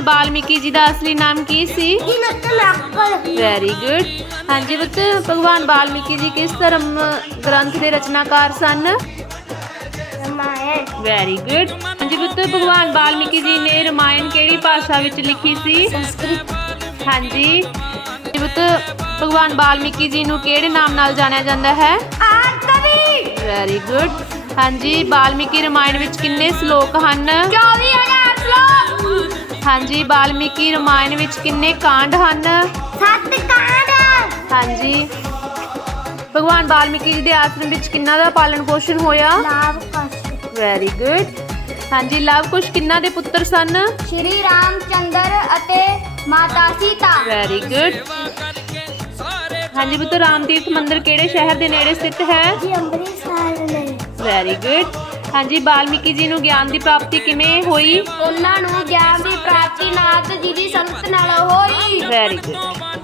ਜੀ ਦਾ ਅਸਲੀ ਨਾਮ ਕੀ ਸੀ? ਵੈਰੀ ਗੁੱਡ ਹਾਂਜੀ ਪੁੱਤ ਭਗਵਾਨ ਵਾਲਮੀਕੀ ਜੀ ਕਿਸ ਧਰਮ ਗ੍ਰੰਥ ਦੇ ਰਚਨਾਕਾਰ ਸਨ? ਰਮਾਇਣ। ਵੈਰੀ ਗੁੱਡ ਹਾਂਜੀ ਪੁੱਤ ਭਗਵਾਨ ਵਾਲਮੀਕੀ ਜੀ ਨੇ ਰਮਾਇਣ ਕਿਹੜੀ ਭਾਸ਼ਾ ਵਿੱਚ ਲਿਖੀ ਸੀ? ਸੰਸਕ੍ਰਿਤ। ਹਾਂਜੀ। ਪੁੱਤ ਭਗਵਾਨ ਵਾਲਮੀਕੀ ਜੀ ਨੂੰ ਕਿਹੜੇ ਨਾਮ ਨਾਲ ਜਾਣਿਆ ਜਾਂਦਾ ਹੈ? ਆਰਤਵੀ ਵੈਰੀ ਗੁੱਡ ਹਾਂਜੀ ਵਾਲਮੀਕੀ ਰਮਾਇਣ ਵਿੱਚ ਕਿੰਨੇ ਸ਼ਲੋਕ ਹਨ? 24000 ਸ਼ਲੋਕ ਹਾਂਜੀ ਵਾਲਮੀਕੀ ਰਮਾਇਣ ਵਿੱਚ ਕਿੰਨੇ ਕਾਂਡ ਹਨ? ਸੱਤ ਕਾਂਡ। ਹਾਂਜੀ। ਭਗਵਾਨ ਵਾਲਮੀਕੀ ਜੀ ਦੇ ਆਸ਼ਰਮ ਵਿੱਚ ਕਿੰਨਾ ਦਾ ਪਾਲਣ ਪੋਸ਼ਣ ਹੋਇਆ? ਲਾਭ ਕਸ਼ ਵੈਰੀ ਗੁੱਡ ਹਾਂਜੀ ਲਵ ਕੁਸ਼ ਕਿੰਨਾ ਦੇ ਪੁੱਤਰ ਸਨ? ਸ਼੍ਰੀ ਰਾਮਚੰਦਰ ਅਤੇ ਮਾਤਾ ਸੀਤਾ। ਵੈਰੀ ਗੁੱਡ ਹਾਂਜੀ ਪੁੱਤ ਰਾਮ ਤੀਰਥ ਮੰਦਿਰ ਕਿਹੜੇ ਸ਼ਹਿਰ ਦੇ ਨੇੜੇ ਸਥਿਤ ਹੈ? ਜੀ ਅੰਮ੍ਰਿਤਸਰ ਨੇ ਵੈਰੀ ਗੁੱਡ ਹਾਂਜੀ ਵਾਲਮੀਕੀ ਜੀ ਨੂੰ ਗਿਆਨ ਦੀ ਪ੍ਰਾਪਤੀ ਕਿਵੇਂ ਹੋਈ? ਉਹਨਾਂ ਨੂੰ ਗਿਆਨ ਦੀ ਪ੍ਰਾਪਤੀ ਨਾਰਦ